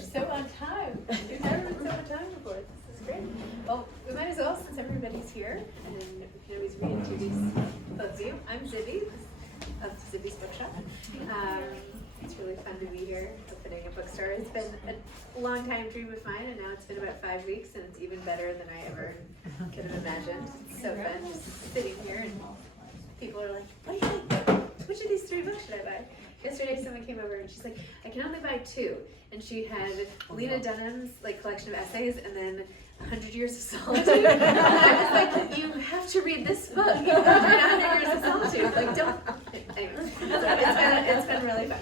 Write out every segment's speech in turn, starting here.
We're so on time. We've never been so on time before. This is great. Well, we might as well, since everybody's here, and we can always reintroduce both of you. I'm Zibby of Zibby's Bookshop. It's really fun to be here opening a bookstore. It's been a long time dream of mine, and now it's been about 5 weeks, and it's even better than I ever could have imagined. It's so fun just sitting here, and people are like, what do you think? Which of these 3 books should I buy? Yesterday someone came over and she's like, I can only buy 2. And she had Lena Dunham's collection of essays and then 100 Years of Solitude. And I was like, you have to read this book. You have to read 100 Years of Solitude. Like, don't. Anyway, so it's been really fun.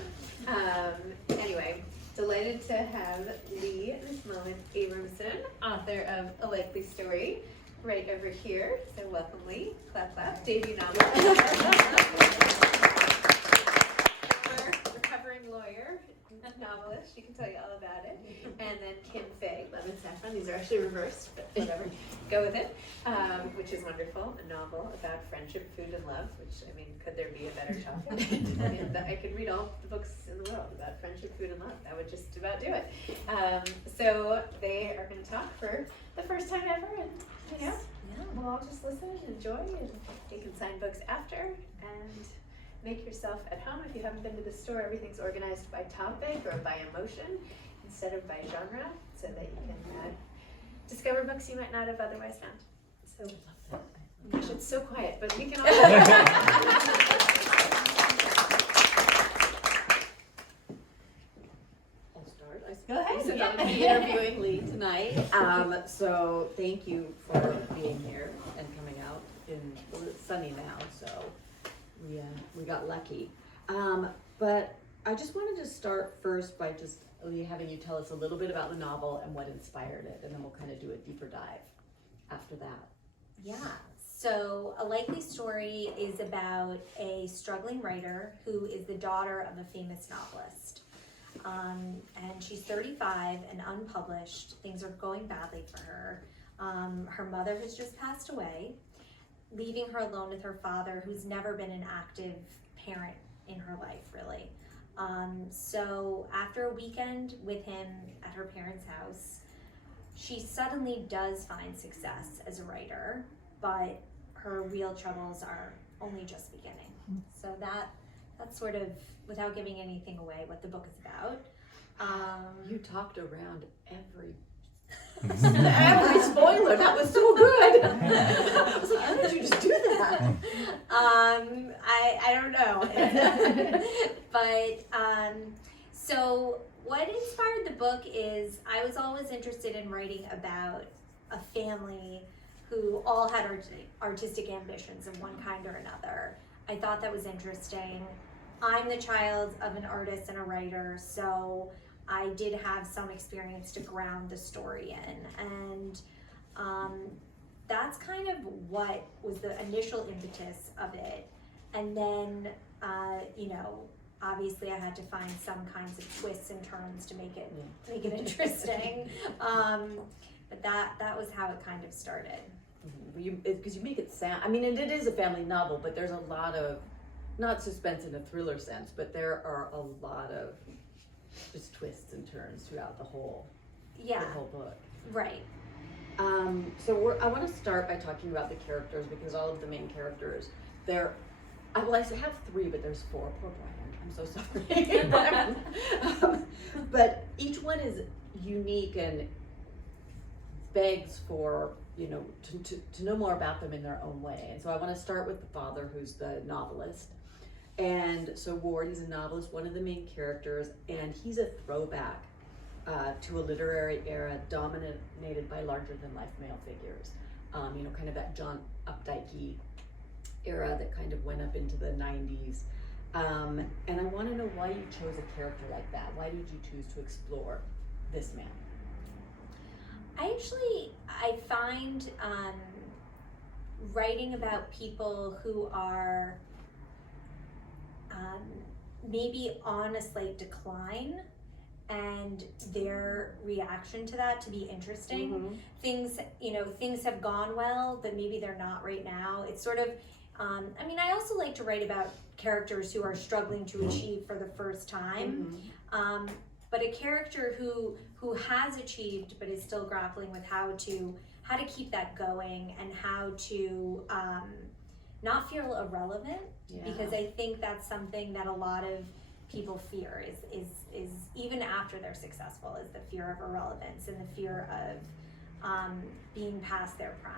Anyway, delighted to have Leigh McMullan Abramson, author of A Likely Story, right over here. So welcome, Leigh. Clap, clap. Debut novel. Recovering lawyer, novelist. She can tell you all about it. And then Kim Fay, Lemon Saffron. These are actually reversed, but whatever. Go with it. Which is wonderful. A novel about friendship, food, and love. Which, I mean, could there be a better topic? I mean, I could read all the books in the world about friendship, food, and love. That would just about do it. So they are going to talk for the first time ever, and we'll all just listen and enjoy, and you can sign books after, and make yourself at home. If you haven't been to the store, everything's organized by topic or by emotion instead of by genre, so that you can discover books you might not have otherwise found. So, gosh, it's so quiet, but we can all. I'll start. Go ahead. So I'm going to be interviewing Leigh tonight. So thank you for being here and coming out. It's sunny now, so we got lucky. But I just wanted to start first by just Leigh having you tell us a little bit about the novel and what inspired it, and then we'll kind of do a deeper dive after that. Yeah, so A Likely Story is about a struggling writer who is the daughter of a famous novelist. And she's 35 and unpublished. Things are going badly for her. Her mother has just passed away, leaving her alone with her father, who's never been an active parent in her life, really. So after a weekend with him at her parents' house, she suddenly does find success as a writer, but her real troubles are only just beginning. So that's sort of, without giving anything away, what the book is about. You talked around every spoiler. That was so good. I was like, how did you just do that? I don't know. But so what inspired the book is I was always interested in writing about a family who all had artistic ambitions of one kind or another. I thought that was interesting. I'm the child of an artist and a writer, so I did have some experience to ground the story in, and that's kind of what was the initial impetus of it. And then, obviously I had to find some kinds of twists and turns to make it interesting. But that was how it kind of started. Because you make it sound, I mean, and it is a family novel, but there's a lot of, not suspense in a thriller sense, but there are a lot of just twists and turns throughout the whole book. Right. So I want to start by talking about the characters, because all of the main characters, I have 3, but there's 4. Poor Brian, I'm so sorry. But each one is unique and begs for, to know more about them in their own way. And so I want to start with the father, who's the novelist. And so Ward, he's a novelist, one of the main characters, and he's a throwback to a literary era dominated by larger-than-life male figures. Kind of that John Updike era that kind of went up into the 90s. And I want to know why you chose a character like that. Why did you choose to explore this man? I find writing about people who are maybe on a slight decline and their reaction to that to be interesting. Mm-hmm. Things have gone well, but maybe they're not right now. It's sort of, I also like to write about characters who are struggling to achieve for the first time. Mm-hmm. but a character who has achieved but is still grappling with how to keep that going and how to not feel irrelevant, because I think that's something that a lot of people fear is even after they're successful, is the fear of irrelevance and the fear of being past their prime.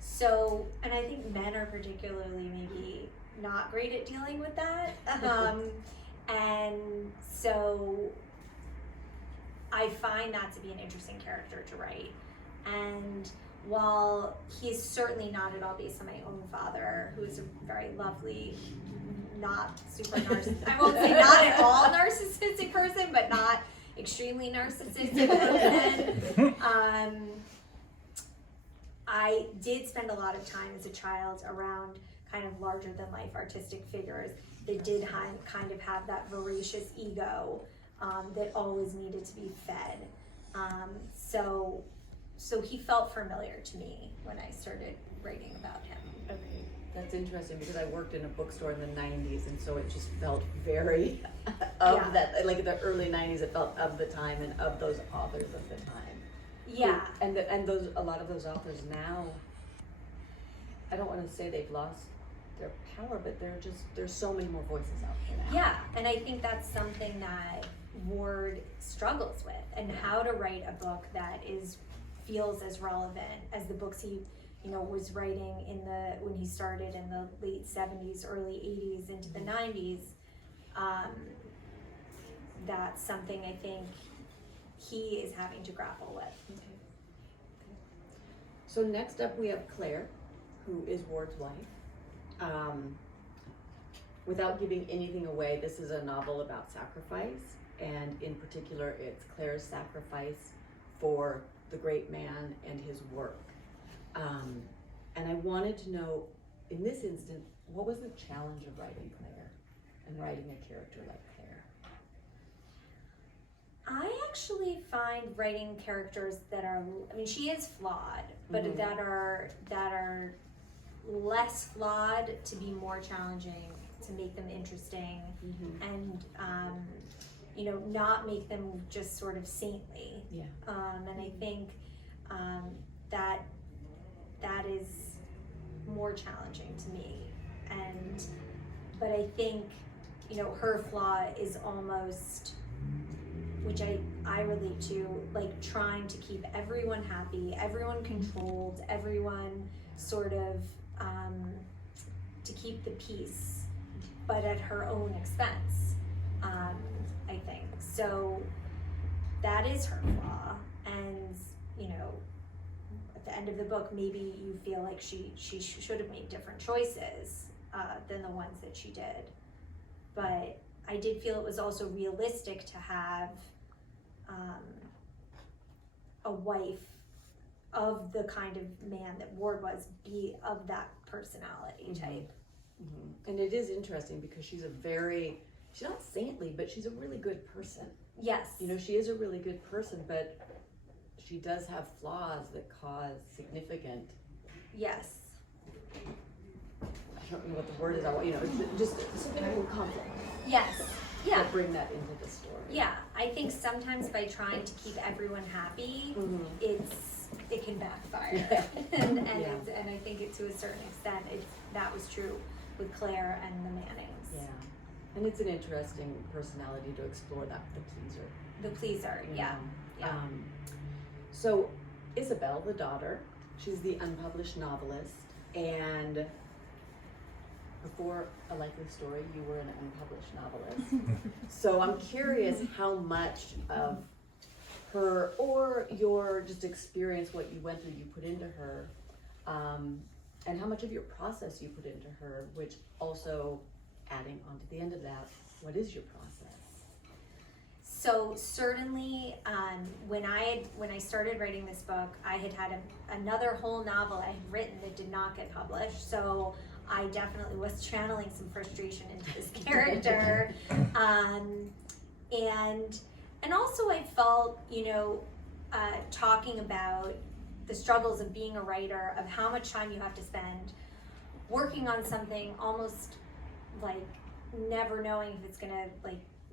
So, and I think men are particularly maybe not great at dealing with that. And so I find that to be an interesting character to write. And while he's certainly not at all based on my own father, who is a very lovely, not super narcissistic, I won't say not at all narcissistic person, but not extremely narcissistic person. I did spend a lot of time as a child around kind of larger than life artistic figures that did kind of have that voracious ego that always needed to be fed. So he felt familiar to me when I started writing about him. Okay, that's interesting because I worked in a bookstore in the 90s, and so it just felt very of that, like the early 90s, it felt of the time and of those authors of the time. Yeah. And a lot of those authors now, I don't want to say they've lost their power, but there's so many more voices out there now. Yeah, and I think that's something that Ward struggles with, and how to write a book that feels as relevant as the books he was writing when he started in the late 70s, early 80s into the 90s. That's something I think he is having to grapple with. Okay. So next up we have Claire, who is Ward's wife. Without giving anything away, this is a novel about sacrifice, and in particular it's Claire's sacrifice for the great man and his work. And I wanted to know, in this instant, what was the challenge of writing Claire and writing a character like Claire? I actually find writing characters that are, she is flawed, but that are less flawed to be more challenging, to make them interesting, and not make them just sort of saintly. Yeah. And I think that is more challenging to me. But I think, her flaw is almost, which I relate to, like trying to keep everyone happy, everyone controlled, everyone sort of to keep the peace, but at her own expense, I think. So that is her flaw, and at the end of the book, maybe you feel like she should have made different choices than the ones that she did. But I did feel it was also realistic to have a wife of the kind of man that Ward was, be of that personality type. And it is interesting because she's not saintly, but she's a really good person. Yes. She is a really good person, but she does have flaws that cause significant. Yes. I don't know what the word is. Just significant conflict. Yes. Yeah. That bring that into the story. Yeah. I think sometimes by trying to keep everyone happy, it can backfire. and I think to a certain extent, that was true with Claire and the Mannings. Yeah. And it's an interesting personality to explore that, The pleaser, yeah. Yeah. So Isabel, the daughter, she's the unpublished novelist, and before A Likely Story, you were an unpublished novelist. So I'm curious how much of her, or your just experience, what you went through, you put into her, and how much of your process you put into her, which also, adding on to the end of that, what is your process? So certainly, when I started writing this book, I had another whole novel I had written that did not get published. So I definitely was channeling some frustration into this character, and also I felt, talking about the struggles of being a writer, of how much time you have to spend working on something, almost like never knowing if it's gonna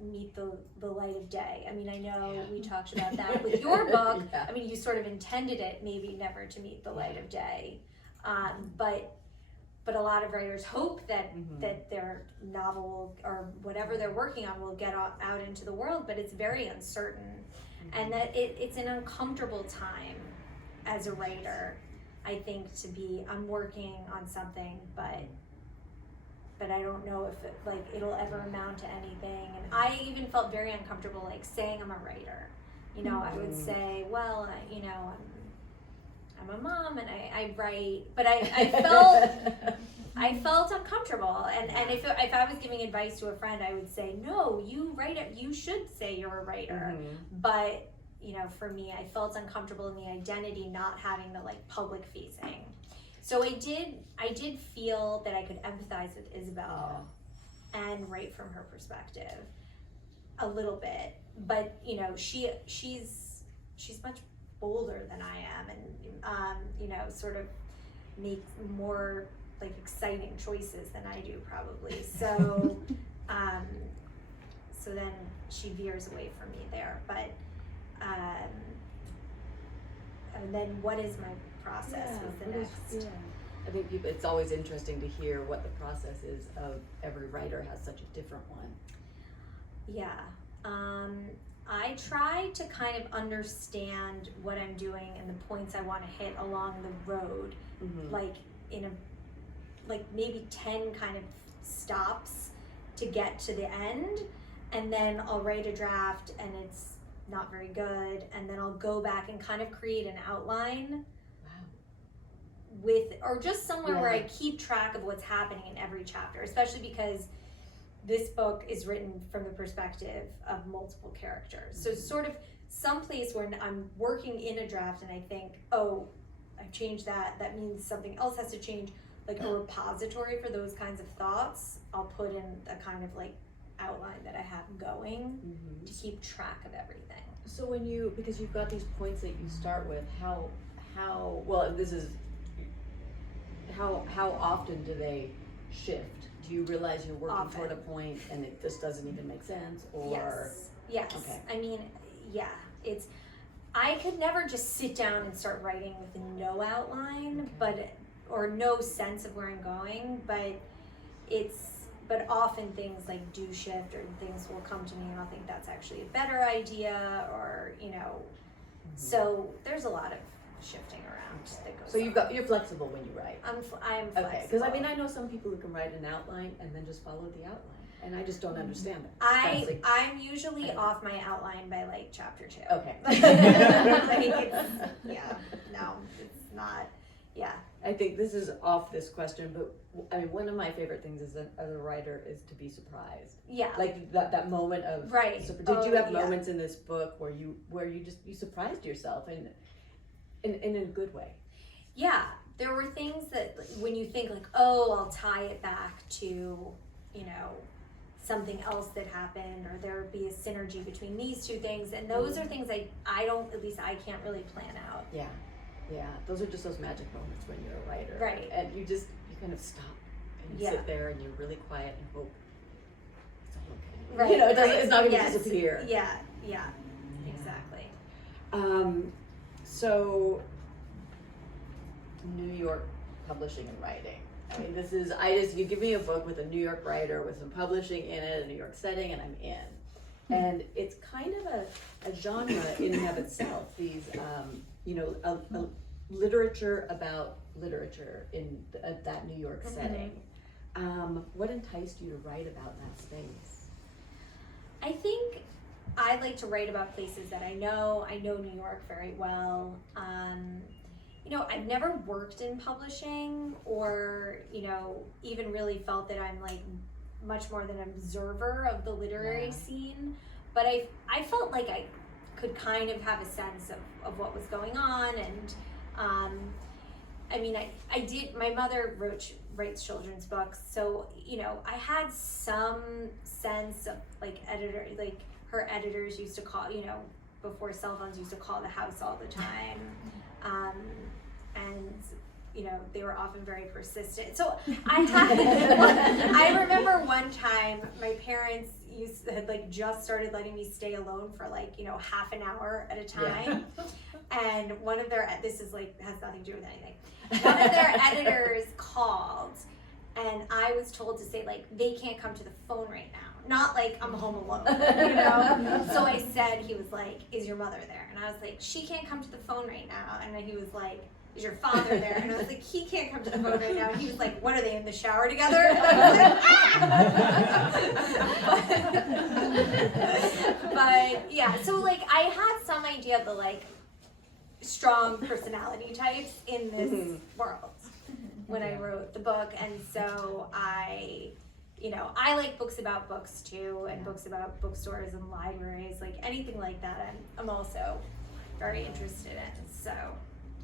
meet the light of day. I mean, I know we talked about that with your book. Yeah. I mean, you sort of intended it maybe never to meet the light of day, but a lot of writers hope that that their novel or whatever they're working on will get out into the world, but it's very uncertain, and that it's an uncomfortable time as a writer, I think, I'm working on something, but I don't know if it'll ever amount to anything. And I even felt very uncomfortable saying I'm a writer. I would say, well, I'm a mom and I write, but I felt uncomfortable. And if I was giving advice to a friend, I would say, no, you write it. You should say you're a writer. But for me, I felt uncomfortable in the identity not having the public facing. So I did feel that I could empathize with Isabel and write from her perspective a little bit, but she's much bolder than I am, and sort of makes more exciting choices than I do probably. So so then she veers away from me there, but and then what is my process was the next. I think it's always interesting to hear what the process is of every writer has such a different one. Yeah. I try to kind of understand what I'm doing and the points I want to hit along the road, maybe 10 kind of stops to get to the end, and then I'll write a draft and it's not very good, and then I'll go back and kind of create an outline or just somewhere where I keep track of what's happening in every chapter, especially because this book is written from the perspective of multiple characters. So sort of someplace where I'm working in a draft and I think, oh, I've changed that means something else has to change, a repository for those kinds of thoughts, I'll put in a kind of outline that I have going to keep track of everything. So because you've got these points that you start with, how often do they shift? Do you realize you're working toward a point and it just doesn't even make sense? Or yes. Okay. I mean, I could never just sit down and start writing with no outline, or no sense of where I'm going, but often things do shift, or things will come to me and I'll think that's actually a better idea, or so there's a lot of shifting around that goes So you're flexible when you write. I'm flexible. Okay, because I know some people who can write an outline and then just follow the outline, and I just don't understand it. I'm usually off my outline by chapter 2. Okay. It's not. Yeah. I think this is off this question, but I mean, one of my favorite things as a writer is to be surprised. Yeah. That moment of right. Did you have moments in this book where you surprised yourself in a good way? Yeah, there were things that when you think I'll tie it back to something else that happened, or there would be a synergy between these two things, and those are things I don't, at least I can't really plan out. Yeah, those are just those magic moments when you're a writer. Right. And you kind of stop and you sit there and you're really quiet and hope it's all okay. Right. It's not going to disappear. Yeah, exactly. So, New York publishing and writing. I mean, you give me a book with a New York writer with some publishing in it, a New York setting, and I'm in. And it's kind of a genre in and of itself. These, a literature about literature in that New York setting. What enticed you to write about that space? I think I like to write about places that I know. I know New York very well. I've never worked in publishing, or even really felt that I'm much more than an observer of the literary scene, but I felt like I could kind of have a sense of what was going on, and I did. My mother writes children's books, so I had some sense of editor, her editors used to call, before cell phones, used to call the house all the time, and they were often very persistent. So I remember one time my parents had like just started letting me stay alone for like, you know, half an hour at a time. And one of their, this is like, has nothing to do with anything. One of their editors called, and I was told to say like, they can't come to the phone right now. Not like I'm home alone, you know? So I said, he was like, is your mother there? And I was like, she can't come to the phone right now. And then he was like, is your father there? And I was like, he can't come to the phone right now. And he was like, what, are they in the shower together? And I was like, but yeah, so like I had some idea of the like strong personality types in this world when I wrote the book. And so I like books about books too, and books about bookstores and libraries, like anything like that I'm also very interested in, so.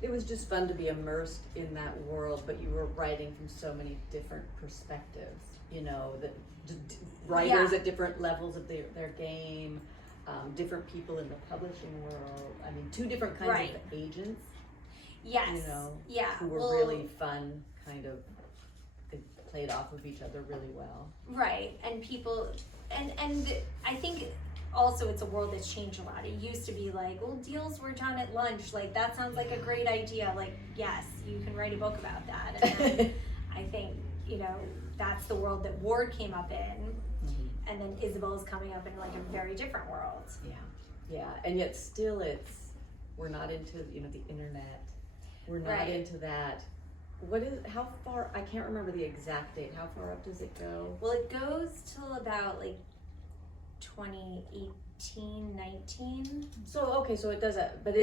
It was just fun to be immersed in that world, but you were writing from so many different perspectives, you know, that writers at different levels of their game, different people in the publishing world. I mean, two different kinds of agents. Yes. You know, yeah. who were really fun, kind of, they played off of each other really well. Right, and people, and I think also it's a world that's changed a lot. It used to be like, well, deals were done at lunch, like that sounds like a great idea, like yes, you can write a book about that. And then I think, you know, that's the world that Ward came up in, and then Isabel's coming up in like a very different world. Yeah, and yet still we're not into, you know, the internet, we're not into that. How far, I can't remember the exact date, how far up does it go? Well, it goes till about like 2018, 19. So, okay, so it does that, but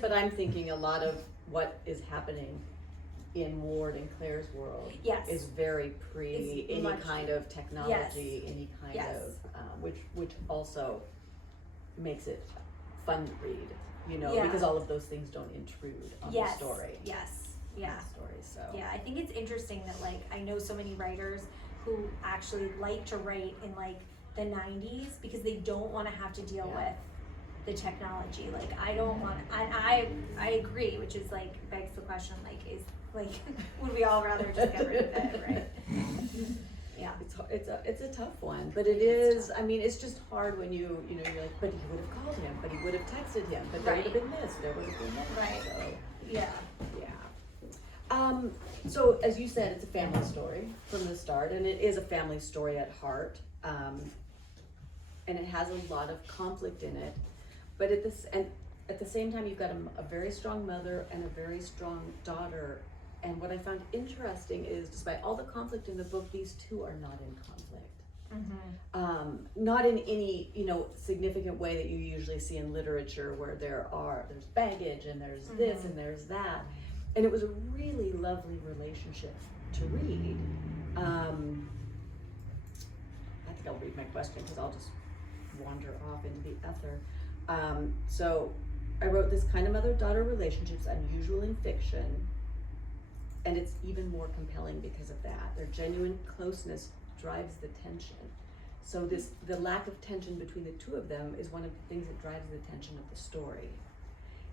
but I'm thinking a lot of what is happening in Ward and Claire's world is very pre any kind of technology, any kind of, which also makes it fun to read, you know, because all of those things don't intrude on the story. Story, so. Yeah, I think it's interesting that like I know so many writers who actually like to write in like the 90s because they don't want to have to deal with the technology. Like I don't want, and I agree, which is like begs the question, like is like would we all rather just get rid of it, right? Yeah, it's a tough one, but it is. I mean, it's just hard when you're like, but he would have called him, but he would have texted him, but there would have been this, there would have been that. Right. So, yeah. So as you said, it's a family story from the start, and it is a family story at heart, and it has a lot of conflict in it. But at the same time, you've got a very strong mother and a very strong daughter. And what I found interesting is, despite all the conflict in the book, these two are not in conflict. Not in any, you know, significant way that you usually see in literature, where there's baggage and there's this and there's that. And it was a really lovely relationship to read. I think I'll read my question because I'll just wander off into the ether. So I wrote, this kind of mother-daughter relationship's unusual in fiction, and it's even more compelling because of that. Their genuine closeness drives the tension. So the lack of tension between the two of them is one of the things that drives the tension of the story.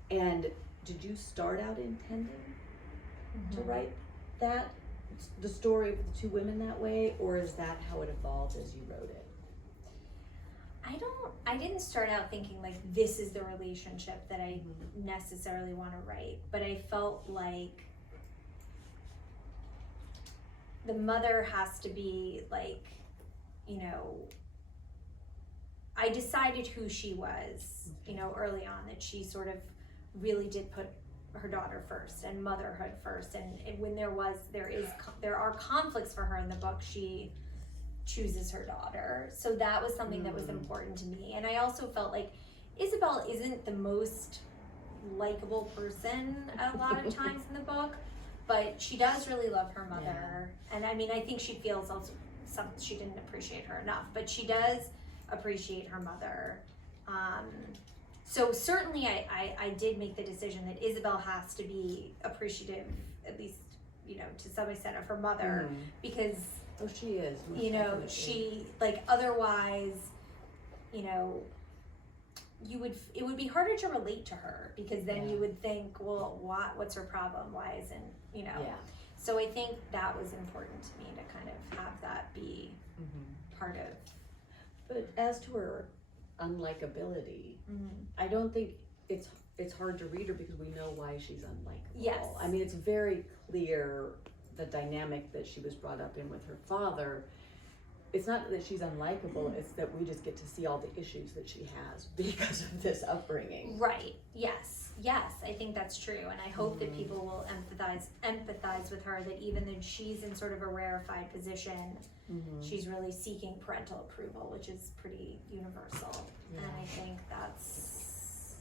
And did you start out intending to write the story of the two women that way, or is that how it evolved as you wrote it? I didn't start out thinking like this is the relationship that I necessarily want to write, but I felt like the mother has to be like, you know, I decided who she was, you know, early on, that she sort of really did put her daughter first and motherhood first, and when there are conflicts for her in the book, she chooses her daughter. So that was something that was important to me. And I also felt like Isabel isn't the most likable person a lot of times in the book, but she does really love her mother. And I mean, I think she feels also she didn't appreciate her enough, but she does appreciate her mother. So certainly I did make the decision that Isabel has to be appreciative, at least, you know, to some extent, of her mother, because she is, you know, definitely. She, like, otherwise, you know, it would be harder to relate to her, because then you would think, well, what's her problem? Why isn't, you know? Yeah. So I think that was important to me, to kind of have that be part of. But as to her unlikability, Mhm. I don't think it's hard to read her because we know why she's unlikable. Yes. I mean, it's very clear the dynamic that she was brought up in with her father. It's not that she's unlikable, it's that we just get to see all the issues that she has because of this upbringing. Right. Yes. Yes, I think that's true, and I hope that people will empathize with her. That even though she's in sort of a rarefied position, she's really seeking parental approval, which is pretty universal. Yeah. And I think that's,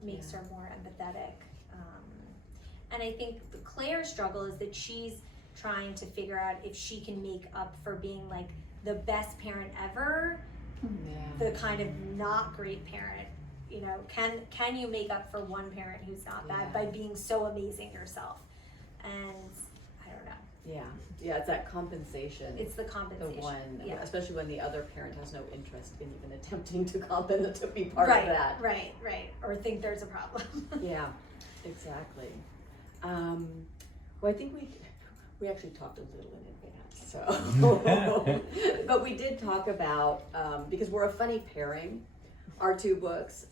makes her more empathetic. And I think Claire's struggle is that she's trying to figure out if she can make up for being like the best parent ever, the kind of not great parent. Can you make up for one parent who's not bad by being so amazing yourself? And I don't know. Yeah, it's that compensation. It's the compensation. The one, yeah. especially when the other parent has no interest in even attempting to be part of that. Right, or think there's a problem. Yeah, exactly. Well, I think we actually talked a little in advance, so. But we did talk about, because we're a funny pairing, our two books,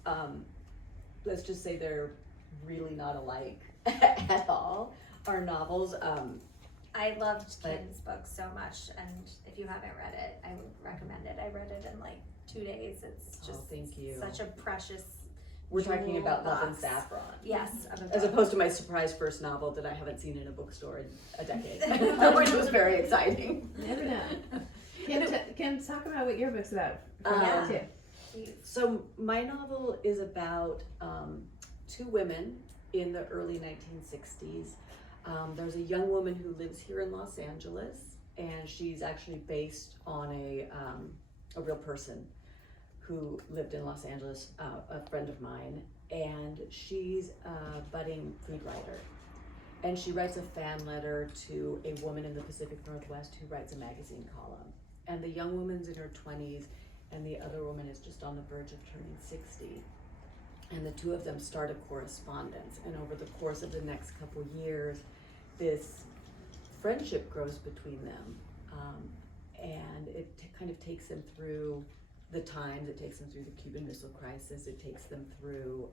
let's just say they're really not alike at all. Our novels, I loved Kim's book so much, and if you haven't read it, I would recommend it. I read it in like 2 days. It's just thank you. Such a precious. We're talking about Love and box. Saffron. Yes. As opposed to my surprise first novel that I haven't seen in a bookstore in a decade, which was very exciting. Never know. Kim, talk about what your book's about. Yeah. So my novel is about two women in the early 1960s. There's a young woman who lives here in Los Angeles, and she's actually based on a real person who lived in Los Angeles, a friend of mine, and she's a budding food writer. And she writes a fan letter to a woman in the Pacific Northwest who writes a magazine column. And the young woman's in her 20s, and the other woman is just on the verge of turning 60. And the two of them start a correspondence. And over the course of the next couple years, this friendship grows between them. And it kind of takes them through the times, it takes them through the Cuban Missile Crisis, it takes them through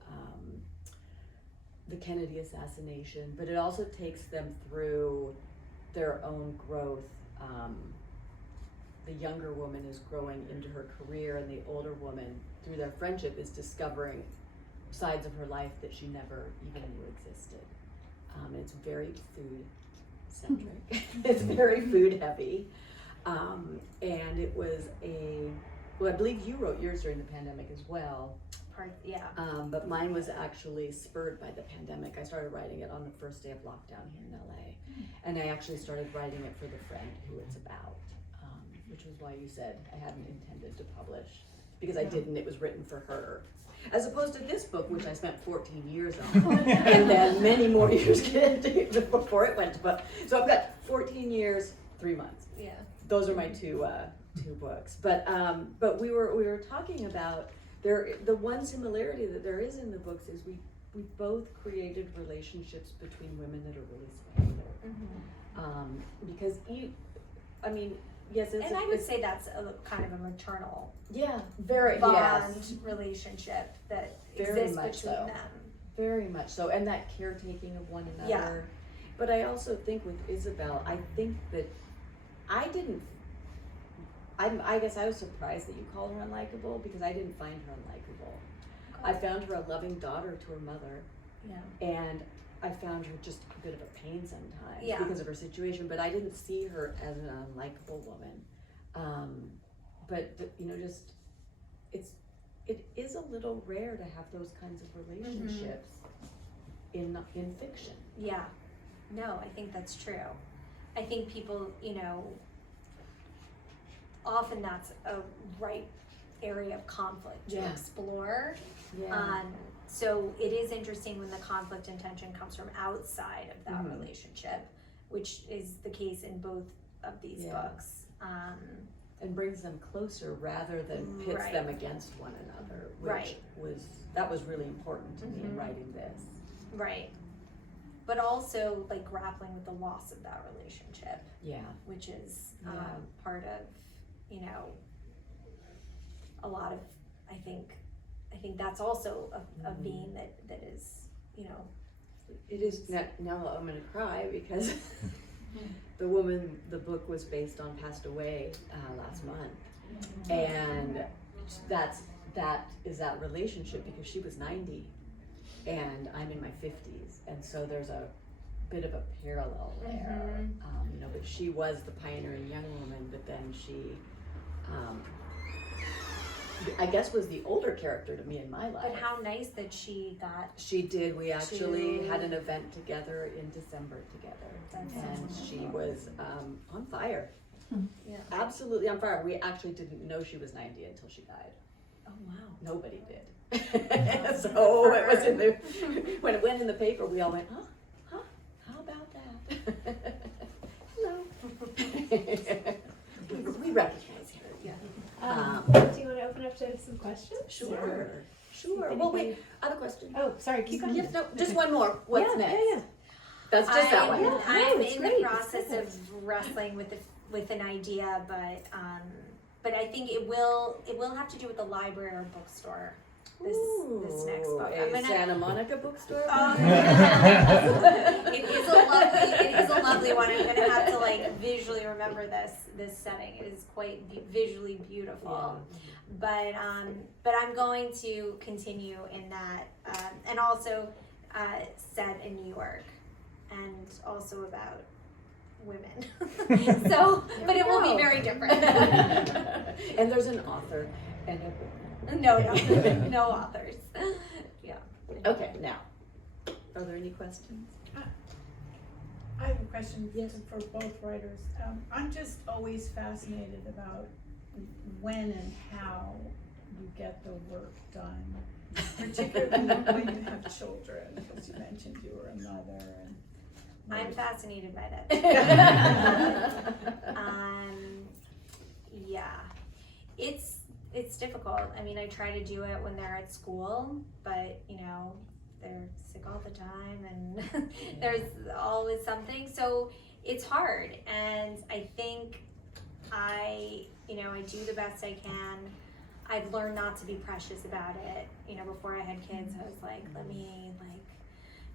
the Kennedy assassination, but it also takes them through their own growth. The younger woman is growing into her career, and the older woman, through their friendship, is discovering sides of her life that she never even knew existed. It's very food-centric. It's very food-heavy. And it was well, I believe you wrote yours during the pandemic as well. But mine was actually spurred by the pandemic. I started writing it on the first day of lockdown here in LA. And I actually started writing it for the friend who it's about, which was why you said I hadn't intended to publish, because I didn't, it was written for her. As opposed to this book, which I spent 14 years on, and then many more years before it went to book. So I've got 14 years, 3 months. Yeah. Those are my two books. But we were talking about the one similarity that there is in the books is we both created relationships between women that are really special. Because yes, And I would say that's a kind of a maternal very bond relationship that Very exists much between so. them. Very much so, and that caretaking of one another. Yeah. But I also think with Isabel, I think that I guess I was surprised that you called her unlikable, because I didn't find her unlikable. I found her a loving daughter to her mother. Yeah. And I found her just a bit of a pain sometimes because of her situation, but I didn't see her as an unlikable woman. But just it is a little rare to have those kinds of relationships in fiction. Yeah. No, I think that's true. I think people, often that's a ripe area of conflict to explore. Yeah. So it is interesting when the conflict and tension comes from outside of that relationship, which is the case in both of these books. And brings them closer rather than pits them against one another, which was really important to me in writing this. Right. But also like grappling with the loss of that relationship. Yeah. Which is part of, a lot of, I think that's also a vein that is, you know. It is, now I'm gonna cry because the woman the book was based on passed away last month. And that is that relationship, because she was 90 and I'm in my 50s. And so there's a bit of a parallel there. You know, but she was the pioneering young woman, but then she, I guess, was the older character to me in my life. But how nice that she got. She did. We actually had an event together in December together. And she was on fire. Yeah. Absolutely on fire. We actually didn't know she was 90 until she died. Oh wow. Nobody did. So it was in the, when it went in the paper, we all went, huh? How about that? Hello. We recognize her. Yeah. Um, Do you want to open up to some questions? Sure. Well, wait, other question. Oh, sorry, keep going. Yes, no, just one more. What's next? Yeah. That's just that one. Yeah. I'm it's in great. the process of wrestling with an idea, but I think it will have to do with the library or bookstore. This next book. A Santa Monica bookstore? It is a lovely one. I'm gonna have to like visually remember this setting. It is quite visually beautiful. But I'm going to continue in that, and also set in New York, and also about women. So, but it will be very different. And there's an author and a No authors. Yeah. Okay, now, are there any questions? I have a question Yes. for both writers. I'm just always fascinated about when and how you get the work done, particularly when you have children, because you mentioned you were a mother. And I'm fascinated by that. Yeah, it's difficult. I mean, I try to do it when they're at school, but you know, they're sick all the time and there's always something. So it's hard. And I think I do the best I can. I've learned not to be precious about it. You know, before I had kids, I was like, let me like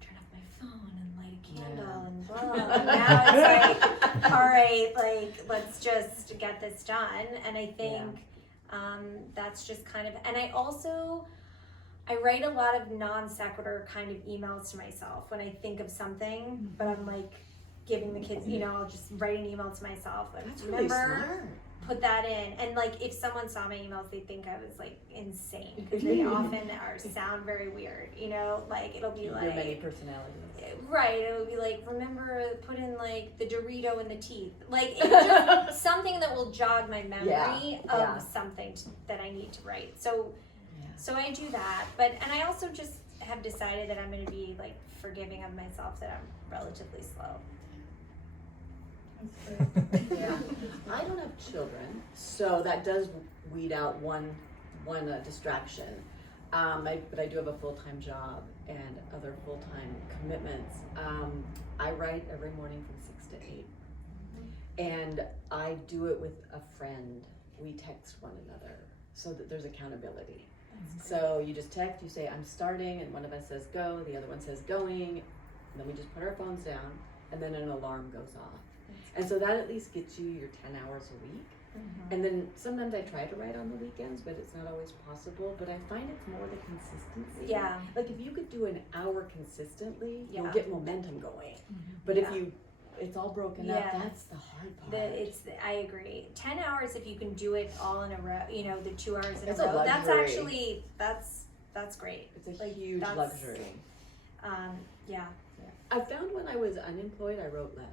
turn off my phone and light a candle and blah. And now it's like, all right, like let's just get this done. And I think that's just kind of, and I write a lot of non sequitur kind of emails to myself when I think of something, but I'm like giving the kids, you know, I'll just write an email to myself. Like, That's really smart. Put that in. And like if someone saw my emails, they'd think I was like insane, because they often sound very weird, you know, like it'll be like There are many personalities. Right, it would be like, remember, put in like the Dorito in the teeth. Like it's just something that will jog my memory of something that I need to write. So I do that, and I also just have decided that I'm going to be like forgiving of myself, that I'm relatively slow. that's great. Yeah. I don't have children, so that does weed out one distraction. But I do have a full-time job and other full-time commitments. I write every morning from 6 to 8, and I do it with a friend. We text one another so that there's accountability. So you just text, you say, I'm starting, and one of us says go, the other one says going, and then we just put our phones down, and then an alarm goes off. And so that at least gets you your 10 hours a week. And then sometimes I try to write on the weekends, but it's not always possible. But I find it's more the consistency. Yeah. Like if you could do an hour consistently, you'll Yeah. get momentum going. But if it's all broken up, that's the hard part. I agree. 10 hours, if you can do it all in a row, you know, the 2 hours in It's a a row, that's luxury. actually, that's great. It's a huge luxury. Yeah. I found when I was unemployed, I wrote less.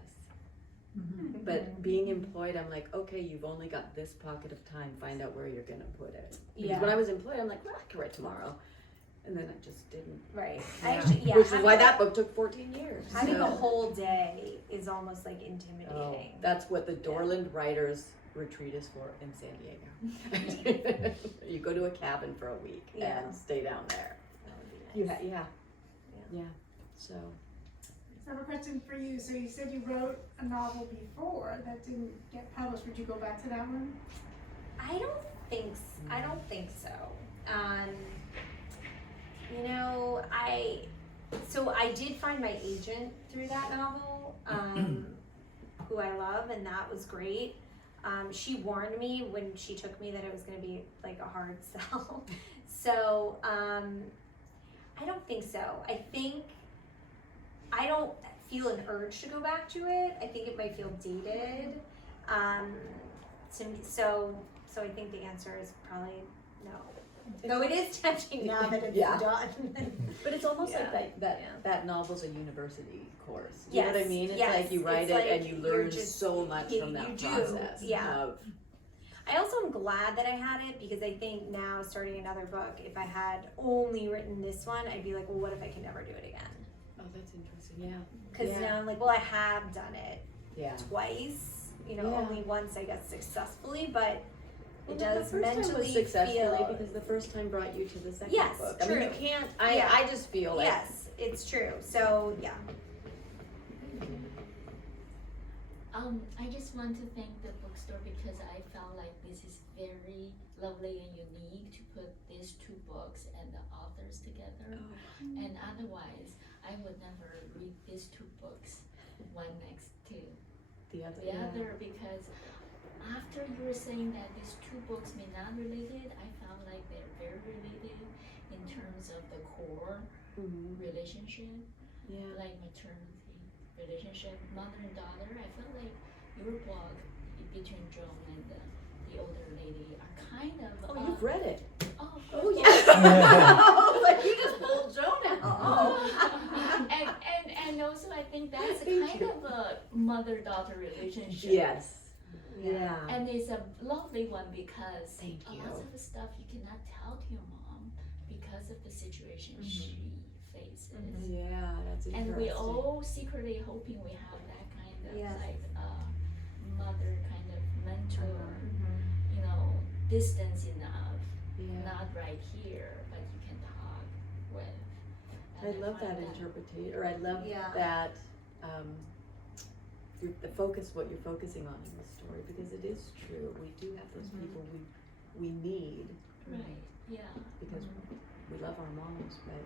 But being employed, I'm like, okay, you've only got this pocket of time. Find out where you're gonna put it. Because when I was employed, I'm like, well, I can write tomorrow, and then I just didn't. Right. Which is why that book took 14 years. Having a whole day is almost like intimidating. That's what the Dorland Writers Retreat is for in San Diego. You go to a cabin for a week and stay down there. That would be nice. Yeah. So. I have a question for you. So you said you wrote a novel before that didn't get published. Would you go back to that one? I don't think so. You know, I did find my agent through that novel, who I love, and that was great. She warned me when she took me that it was going to be like a hard sell. So, I don't think so. I don't feel an urge to go back to it. I think it might feel dated. So I think the answer is probably no. Though it is tempting now that it's done. But it's almost Yeah. like that novel's a university course. You know Yes, what I mean? It's yes. like you write It's it like and you learn you're just- so much you- from that you do, process. yeah. Of, I also am glad that I had it because I think now starting another book, if I had only written this one, I'd be like, well, what if I can never do it again? oh, that's interesting. Yeah. Because Yeah. now I'm like, well, I have done it Yeah. twice, you know, Yeah. only once, I guess, successfully, but Well, it the does first time mentally was successfully feel. because the first time brought you to the second Yes, book. I mean, you true. can't. Yeah. I just feel like. Yes, it's true. So, yeah. I just want to thank the bookstore because I felt like this is very lovely and unique to put these two books and the authors together. And otherwise, I would never read these two books one next to The other. the other because after you were saying that these two books may not related, I found like they're very related in terms of the core Mhm. relationship, Yeah. like maternity relationship, mother and daughter. I felt like your book between Joan and the older lady are kind of. Oh, you've read it. Oh, Oh yeah. yeah. Like you just pulled Joan out. Oh. and also I think that's a Thank kind you. of a mother-daughter relationship. Yes. Yeah. And it's a lovely one because Thank a you. lot of the stuff you cannot tell to your mom because of the situation she faces. Yeah, that's interesting. And we all secretly hoping we have that kind of Yes. like mother kind of mentor, Mm-hmm. you know, distance enough, Yeah. not right here, but you can talk with. I And love that find interpretation, or I love Yeah. that the focus, what you're focusing on in the story, because it is true. We do have those people we need Right, yeah. because we love our moms, but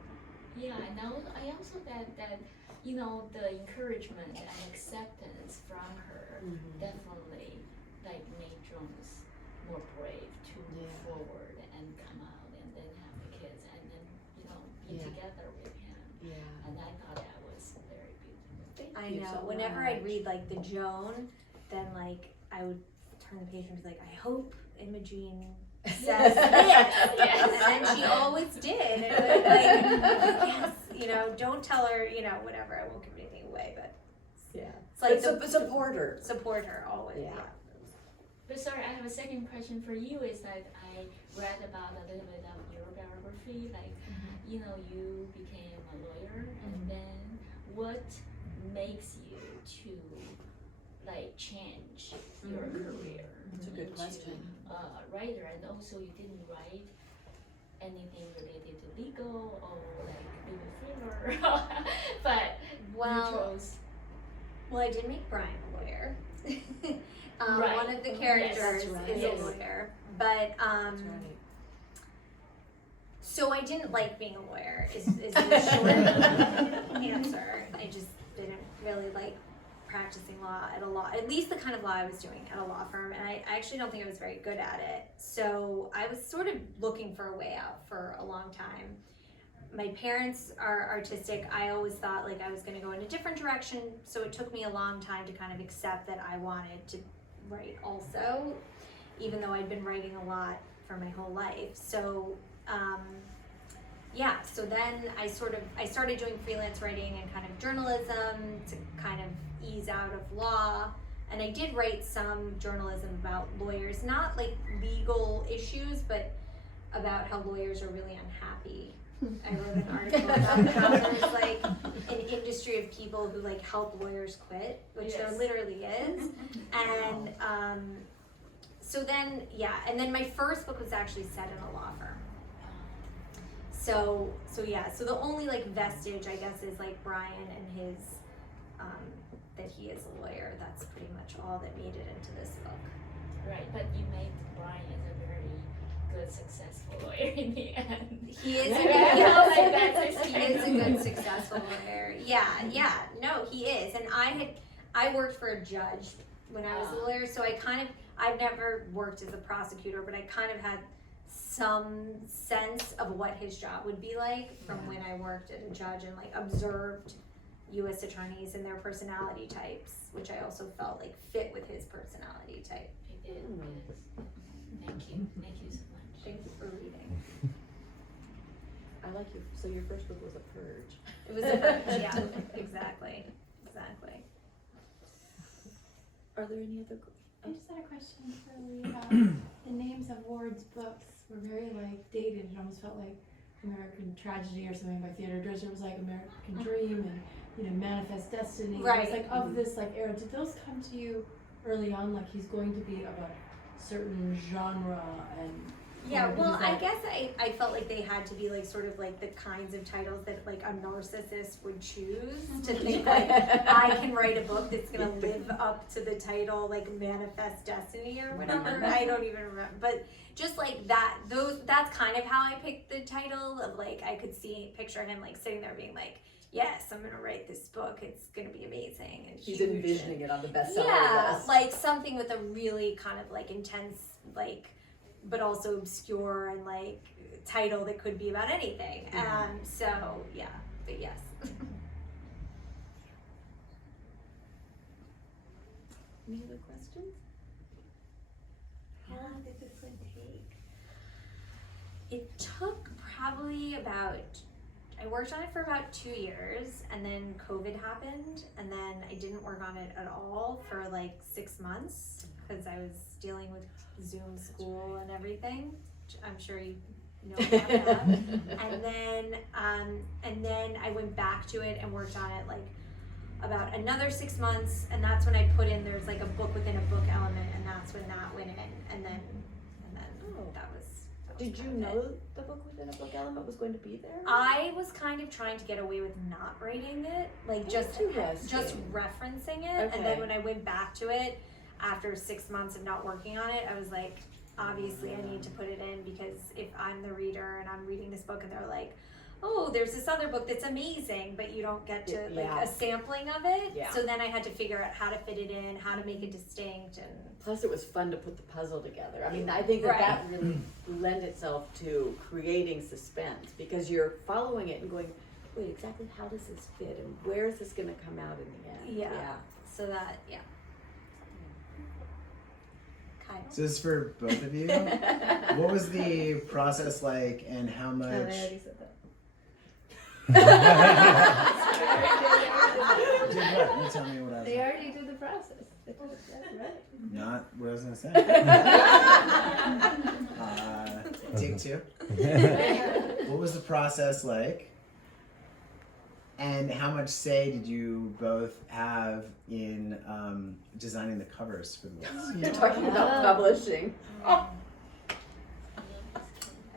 Yeah, and I also that you know the encouragement and acceptance from her definitely like made Jones more brave to move Yeah. forward and come out and then have the kids and then you know be Yeah. together with him. yeah. And I thought that was very beautiful. Thank I you know. so Whenever much. I'd read like the Joan, then like I would turn the page and be like, I hope Imogene says this. Yes. And then she always did. And it was like, yes, you know, don't tell her, you know, whatever. I won't give anything away, but Yeah. it's like But support her. support her always. Yeah. But sorry, I have a second question for you. Is that I read about a little bit of your biography, like you know you became a lawyer, and then what makes you to like change your career? That's a good into question. a writer, and also you didn't write anything related to legal or like legal thriller, but you Well, chose. well, I did make Brian a lawyer. Right. One of the Yes, characters that's right. is Yes. a lawyer, but That's right. So I didn't like being a lawyer. Is the short answer. I just didn't really like practicing law at least the kind of law I was doing at a law firm, and I actually don't think I was very good at it. So I was sort of looking for a way out for a long time. My parents are artistic. I always thought like I was going to go in a different direction, so it took me a long time to kind of accept that I wanted to write also, even though I'd been writing a lot for my whole life. So so then I started doing freelance writing and kind of journalism to kind of ease out of law. And I did write some journalism about lawyers, not like legal issues, but about how lawyers are really unhappy. I wrote an article about how there's like an industry of people who like help lawyers quit, which there Yes. literally is. And and then my first book was actually set in a law firm. So the only like vestige I guess is like Brian and his that he is a lawyer. That's pretty much all that made it into this book. Right, but you made Brian as a very good, successful lawyer in the end. He is a Yeah, like that's his he is a good successful lawyer. Yeah, no, he is. And I worked for a judge when I was a lawyer, so I've never worked as a prosecutor, but I kind of had some sense of what his job would be like from when I worked as a judge and like observed U.S. attorneys and their personality types, which I also felt like fit with his personality type. I did. Yes. Thank you so much. Thank you for reading. I like you. So your first book was a purge. It was a purge, yeah, exactly. Are there any other? I just had a question for Leigh. The names of Ward's books were very like dated. It almost felt like American Tragedy or something by Theodore Dreiser. It was like American Dream and Manifest Destiny. Right. It was like of this like era. Did those come to you early on? Like he's going to be of a certain genre and. Yeah, or well, was I that- guess I felt like they had to be like sort of like the kinds of titles that like a narcissist would choose to think like I can write a book that's gonna live up to the title like Manifest Destiny or whatever. I don't even remember, but just like that, that's kind of how I picked the title of like I could picture him like sitting there being like, yes, I'm gonna write this book. It's gonna be amazing and He's huge envisioning it on the bestseller list. like something with a really kind of like intense like but also obscure and like title that could be about anything. So yeah, but yes. Any other questions? How long did this one take? It took probably I worked on it for about 2 years, and then COVID happened, and then I didn't work on it at all for like 6 months because I was dealing with Zoom school and everything. I'm sure you know about that. And then I went back to it and worked on it like about another 6 months, and that's when I put in there's like a book within a book element, and that's when that went in, and then that was Did you kind of know it. the book within a book element was going to be there? I was kind of trying to get away with not writing it, like just referencing it, and then Okay. when I went back to it after 6 months of not working on it, I was like, obviously I need to put it in because if I'm the reader and I'm reading this book and they're like, oh, there's this other book that's amazing, but you don't get to like Yeah. a sampling of it. Yeah. So then I had to figure out how to fit it in, how to make it distinct, and Plus, it was fun to put the puzzle together. I mean, I think that Right. that really lent itself to creating suspense because you're following it and going, wait, exactly how does this fit and where is this going to come out in the end? Yeah. so that Kyle. So this is for both of you. What was the process like, and how much? Oh, I already said that. Did what? You tell me what I was. They already did the process. That's right. Not what I was gonna say. Take two. What was the process like? And how much say did you both have in designing the covers for the books? You're talking about publishing. I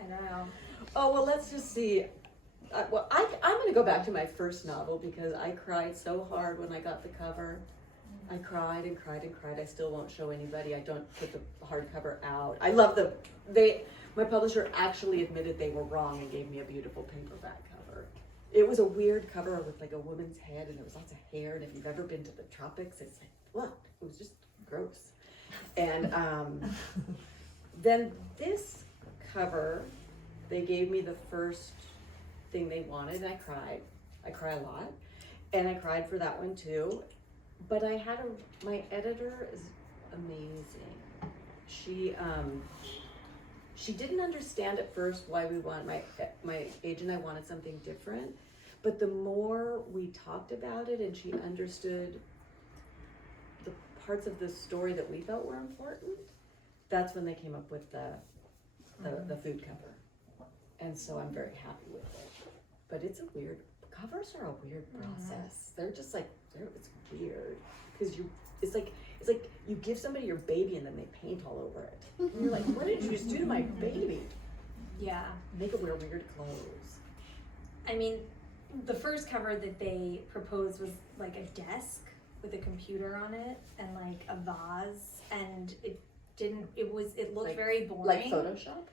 don't know. Oh, well, let's just see. I'm going to go back to my first novel because I cried so hard when I got the cover. I cried and cried and cried. I still won't show anybody. I don't put the hardcover out. I love my publisher actually admitted they were wrong and gave me a beautiful paperback cover. It was a weird cover with like a woman's head and there was lots of hair. And if you've ever been to the tropics, it's like, what? It was just gross. And then this cover, they gave me the first thing they wanted, and I cried. I cry a lot, and I cried for that one too. But I had my editor is amazing. She didn't understand at first why we wanted my agent and I wanted something different. But the more we talked about it, and she understood the parts of the story that we felt were important, that's when they came up with the food cover. And so I'm very happy with it. But covers are a weird process. They're just like, it's weird. Because it's like you give somebody your baby and then they paint all over it. And you're like, what did you just do to my baby? Yeah. Make it wear weird clothes. I mean, the first cover that they proposed was like a desk with a computer on it and like a vase, and it it looked Like- very boring. Like Photoshop?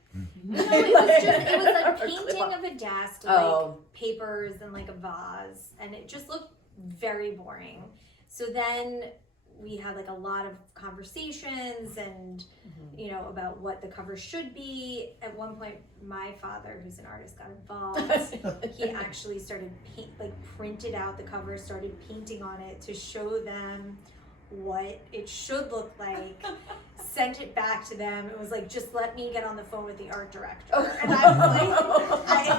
No, it was like a Or painting clip-on. of a desk with Oh. like papers and like a vase, and it just looked very boring. So then we had like a lot of conversations and you know, about what the cover should be. At one point, my father, who's an artist, got involved. He actually started printed out the cover, started painting on it to show them what it should look like. Sent it back to them. It was like, just let me get on the phone with the art director. And I was like,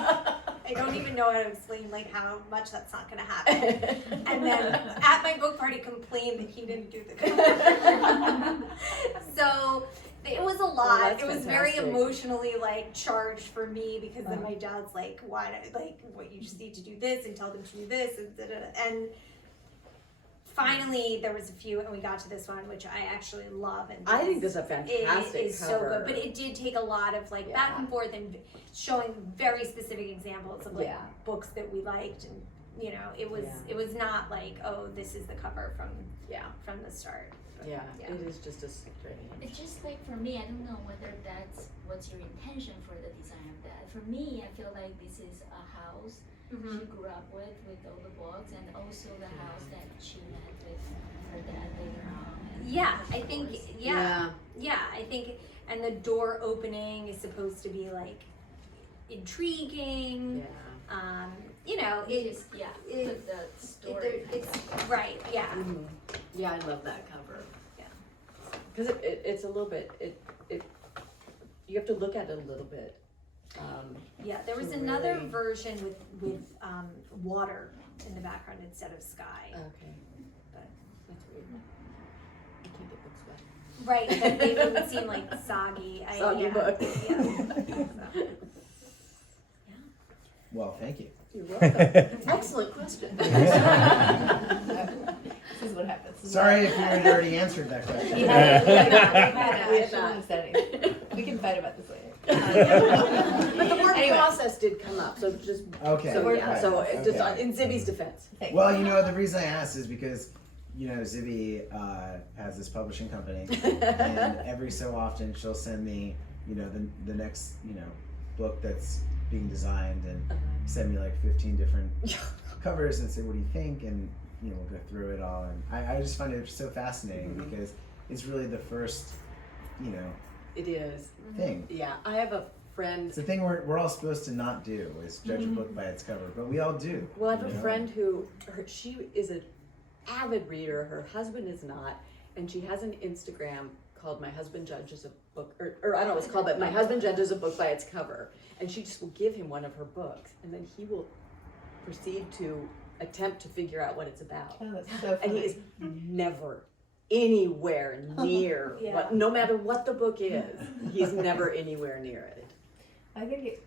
I don't even know how to explain like how much that's not gonna happen. And then at my book party complained that he didn't do the cover. So it was a lot. that's It was very fantastic. emotionally like charged for me, because then my dad's like, why, like, what, you just need to do this and tell them to do this and and finally there was a few, and we got to this one, which I actually love. And I think this is a fantastic it is cover. so good, but it did take a lot of like back and forth and showing very specific examples of like books that we liked, and you know, it was not like, oh, this is the cover from the start. But, it is just a strange. It's just like for me, I don't know whether that's what's your intention for the design of that. For me, I feel like this is a house she grew up with all the books, and also the house that she met with her dad later on. And I think Yeah. I think, and the door opening is supposed to be like intriguing. You know, it's the story. It's right. Yeah. Yeah, I love that cover. Yeah. Because it's a little bit, you have to look at it a little bit. There was to another really- version with water in the background instead of sky. Okay. But That's weird. You can't get books wet. right, that they would seem like soggy. Soggy book. So. Well, thank you. You're welcome. Excellent question. This is what happens. Sorry if you had already answered that question. I shouldn't have said anything. We can fight about this later. But the word Anyway. process did come up, so just Okay. so right, it just okay. in Zibby's defense. Well, you know, the reason I asked is because, you know, Zibby has this publishing company, and every so often she'll send me, you know, the next, you know, book that's being designed, and send me like 15 different covers and say, what do you think? And, you know, we'll go through it all. And I just find it so fascinating because it's really the first, you know, It is. thing. Yeah, I have a friend. It's the thing we're all supposed to not do is judge a book by its cover, but we all do. Well, I have you a know? friend who she is an avid reader. Her husband is not, and she has an Instagram called "My Husband Judges a Book," or I don't know what it's called, but "My Husband Judges a Book by Its Cover." And she just will give him one of her books, and then he will proceed to attempt to figure out what it's about. Oh, that's so funny. And he is never anywhere near what, no matter what the book is, he's never anywhere near it. I think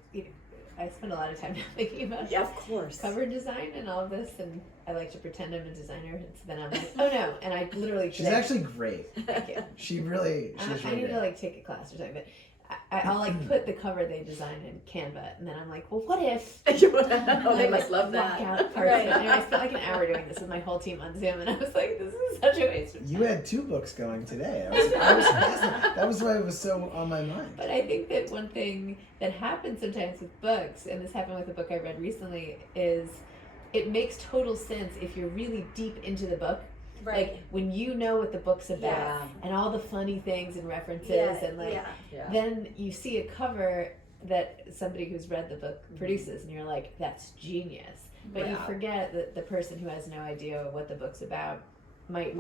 I spend a lot of time thinking about Yeah, of course. cover design and all of this, and I like to pretend I'm a designer, and then I'm like, oh no, and I literally She's today- actually great. Thank you. She's I really need to great. like take a class or something, but I'll like put the cover they designed in Canva, and then I'm like, well, what if? Oh, they must love that. Knockout person. Anyway, I spent like an hour doing this with my whole team on Zoom, and I was like, this is such a waste of time. You had 2 books going today. I was fascinated. That was why it was so on my mind. But I think that one thing that happens sometimes with books, and this happened with a book I read recently, is it makes total sense if you're really deep into the book. Right. Like when you know what the book's about Yeah. and all the funny things and references and like Yeah. then you see a cover that somebody who's read the book produces and you're like, that's genius. But you Yeah. forget that the person who has no idea what the book's about might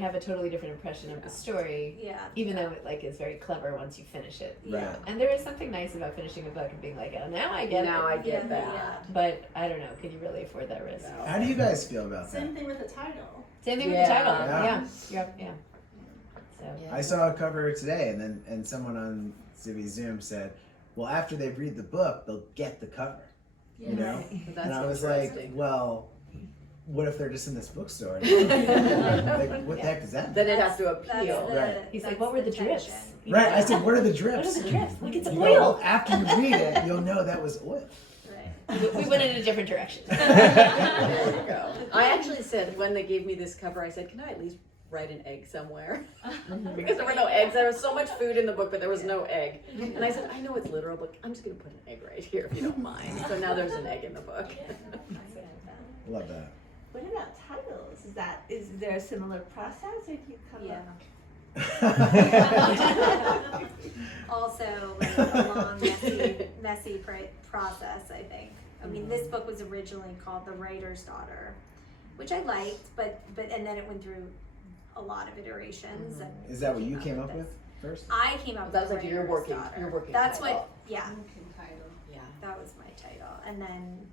have a totally different impression of the story, even though it like is very clever once you finish it. Right. And there is something nice about finishing a book and being like, oh, now I get Now it. I get that. But I don't know, can you really afford that risk? No. How do you guys feel about that? Same thing with the title. Same thing with Yeah. the title. Yeah. Yeah. So I saw a cover today, and someone on Zibby's Zoom said, well, after they read the book, they'll get the cover. You know? That's And I was like, interesting. well, what if they're just in this bookstore? Like, what the heck does that mean? Then it has to appeal. Right. he's like, what were the drips? You Right, know? I said, what are the What drips? are the drips? Look, it's You go, oil. well, after you read it, you'll know that was oil. We went in a different direction. There you go. I actually said when they gave me this cover, I said, can I at least write an egg somewhere because there were no eggs. There was so much food in the book, but there was no egg. And I said, I know it's literal, but I'm just gonna put an egg right here if you don't mind. So now there's an egg in the book. Love that. What about titles? Is there a similar process, or do you come Yeah. up? Also, like a long, messy process, I think. I mean, this book was originally called The Writer's Daughter, which I liked, but and then it went through a lot of iterations. And Is that what you came up this. with first? I came up That with was like your Writer's working, Daughter. your working That's title. what, yeah, Yeah. that was my title. And then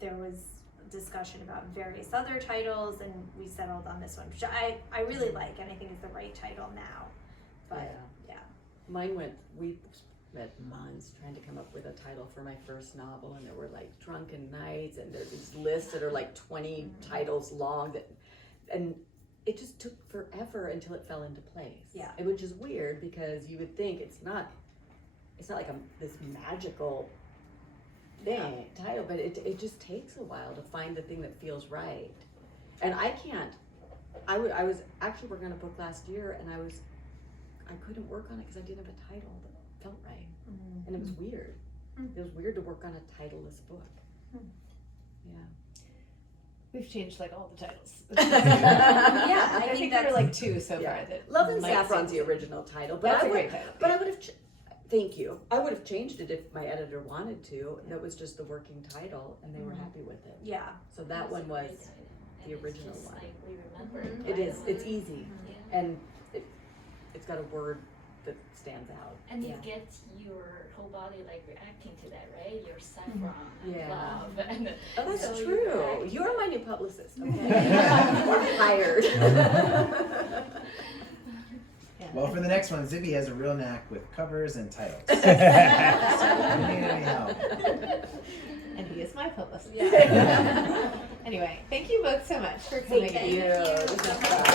there was discussion about various other titles, and we settled on this one, which I really like, and I think is the right title now. But yeah. Mine we spent months trying to come up with a title for my first novel, and there were like Drunken Nights, and there's these lists that are like 20 titles long and it just took forever until it fell into place. Yeah. Which is weird because you would think it's not like this magical title, but it just takes a while to find the thing that feels right. And I was actually working on a book last year, and I couldn't work on it because I didn't have a title that felt right. And it was weird. It was weird to work on a titleless book. Yeah. We've changed like all the titles. Yeah, I I think think there that's are like 2 so Yeah. far that Love and might Saffron's seem the to- original title, but That's I a would, great title. but I would have. Thank you. I would have changed it if my editor wanted to. That was just the working title, and they were happy with it. Yeah. So that one was the original It's just one. like we remember It is. title. It's easy, Yeah. and it's got a word that stands out. And Yeah. it gets your whole body like reacting to that, right? Your saffron and Yeah. love and Oh, that's so true. you You're my new publicist. Okay. Or hired. Well, for the next one, Zibby has a real knack with covers and titles. So if you need any help. And he is my publicist. Yeah. Anyway, thank you both so much for coming. Thank you. you so much.